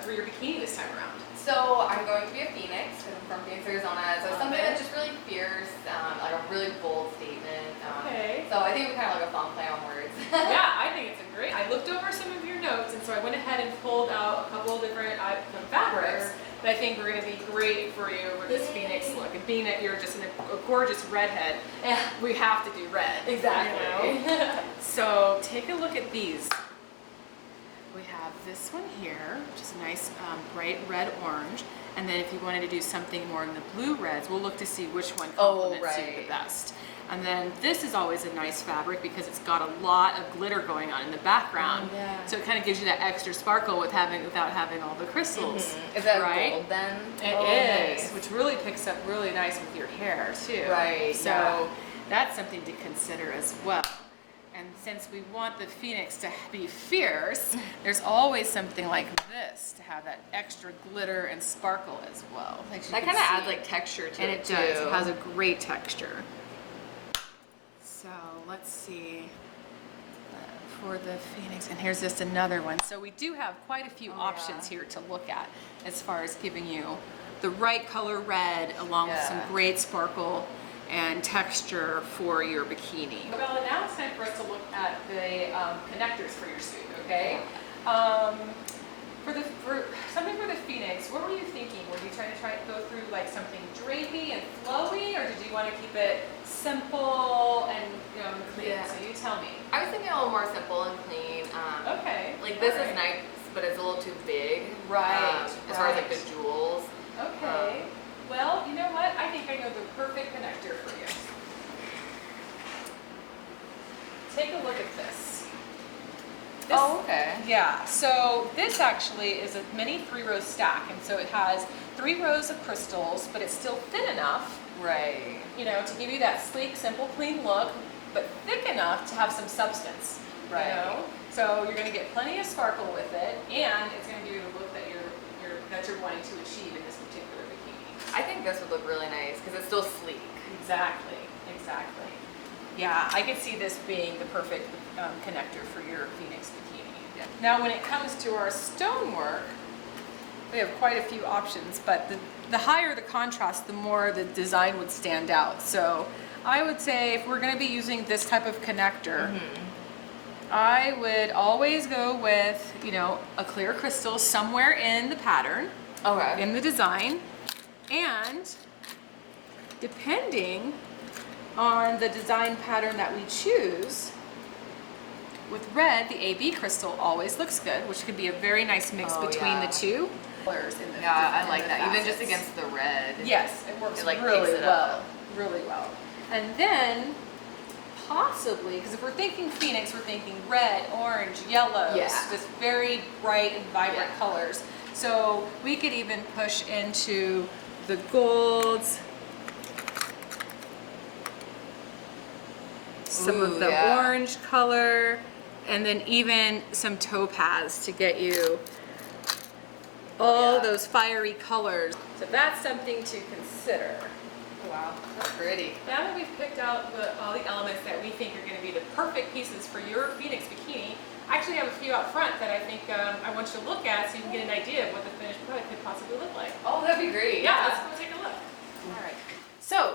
for your bikini this time around? So I'm going to be a Phoenix because I'm from Phoenix, Arizona. So something that's just really fierce, like a really bold statement. Okay. So I think we kind of like a fun play on words. Yeah, I think it's a great. I looked over some of your notes, and so I went ahead and pulled out a couple of different fabrics that I think are going to be great for you with this Phoenix look. And being that you're just a gorgeous redhead, we have to do red. Exactly. You know? So take a look at these. We have this one here, which is a nice bright red orange. And then if you wanted to do something more in the blue reds, we'll look to see which one complements you the best. And then this is always a nice fabric because it's got a lot of glitter going on in the background. So it kind of gives you that extra sparkle without having all the crystals. Is that right? gold then? It is, which really picks up really nice with your hair too. Right. So that's something to consider as well. And since we want the Phoenix to be fierce, there's always something like this to have that extra glitter and sparkle as well. That kind of adds like texture to and it too. Does. It has a great texture. So let's see for the Phoenix, and here's just another one. So we do have quite a few options here to look at as far as giving you the right color red along with some great sparkle and texture for your bikini. Well, now it's time for us to look at the connectors for your suit, okay? For something for the Phoenix, what were you thinking? Were you trying to go through like something drapey and flowy, or did you want to keep it simple and clean? So you tell me. I was thinking a little more simple and clean. Okay. Like this is nice, but it's a little too big. Right. As far as like the jewels. Okay. Well, you know what? I think I know the perfect connector for you. Take a look at this. Okay. Yeah, so this actually is a mini 3-row stack, and so it has 3 rows of crystals, but it's still thin enough, right? To give you that sleek, simple, clean look, but thick enough to have some substance, right? So you're going to get plenty of sparkle with it, and it's going to give you the look that you're wanting to achieve in this particular bikini. I think this would look really nice because it's still sleek. Exactly. Yeah, I could see this being the perfect connector for your Phoenix bikini. Yeah. Now, when it comes to our stonework, we have quite a few options, but the higher the contrast, the more the design would stand out. So I would say if we're going to be using this type of connector, I would always go with, a clear crystal somewhere in the pattern, in the design, and depending on the design pattern that we choose, with red, the AB crystal always looks good, which could be a very nice mix between the two colors. I like that, even just against the red. Yes, it works really well. And then possibly, because if we're thinking Phoenix, we're thinking red, orange, yellows, just very bright and vibrant colors. So we could even push into the golds, some of the orange color, and then even some topaz to get you all those fiery colors. So that's something to consider. Wow, that's pretty. Now that we've picked out all the elements that we think are going to be the perfect pieces for your Phoenix bikini, I actually have a few out front that I think I want you to look at so you can get an idea of what the finished product could possibly look like. Oh, that'd be great. Yeah, let's go take a look. All right. So,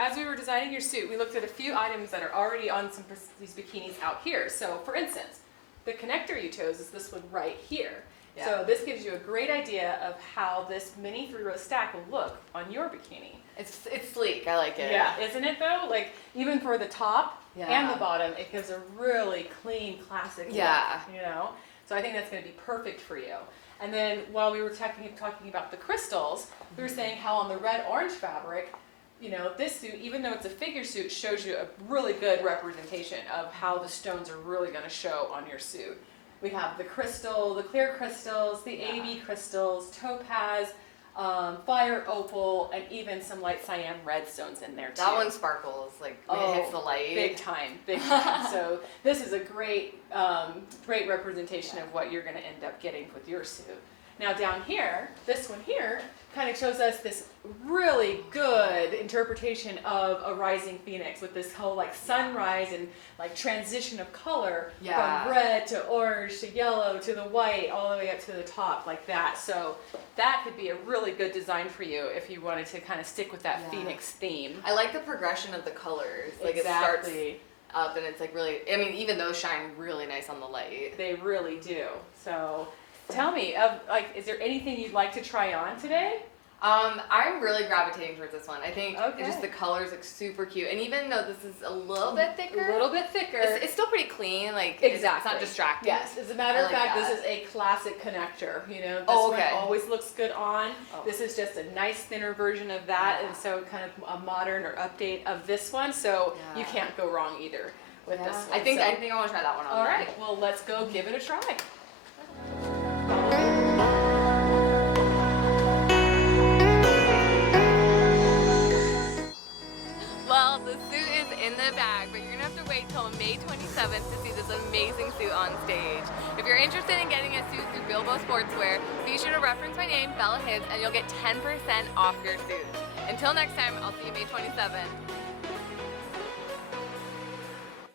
as we were designing your suit, we looked at a few items that are already on these bikinis out here. So, for instance, the connector you chose is this one right here. Yeah. So this gives you a great idea of how this mini 3-row stack will look on your bikini. It's sleek. I like it. Yeah, isn't it though? Like even for the top and the bottom, it gives a really clean, classic look. So I think that's going to be perfect for you. And then while we were talking about the crystals, we were saying how on the red-orange fabric, this suit, even though it's a figure suit, shows you a really good representation of how the stones are really going to show on your suit. We have the crystal, the clear crystals, the AB crystals, topaz, fire opal, and even some light cyan red stones in there too. That one sparkles like when it hits the light. Big time. So this is a great representation of what you're going to end up getting with your suit. Now down here, this one here, kind of shows us this really good interpretation of a rising phoenix with this whole like sunrise and like transition of color from red to orange to yellow to the white all the way up to the top like that. So that could be a really good design for you if you wanted to kind of stick with that phoenix theme. I like the progression of the colors. Like it starts up and it's like really, I mean, even those shine really nice on the light. They really do. So tell me, is there anything you'd like to try on today? I'm really gravitating towards this one. I think just the colors look super cute, and even though this is a little bit thicker, it's still pretty clean. Like it's not distracting. Yes, as a matter of fact, this is a classic connector. You know, this one always looks good on. This is just a nice thinner version of that, and so kind of a modern or update of this one. So you can't go wrong either with this one. I think I want to try that one on. All right, well let's go give it a try. Well, the suit is in the bag, but you're gonna have to wait till May 27th to see this amazing suit on stage. If you're interested in getting a suit through Bilbo Sportswear, be sure to reference my name, Hibbs, and you'll get 10% off your suit. Until next time, I'll see you May 27th.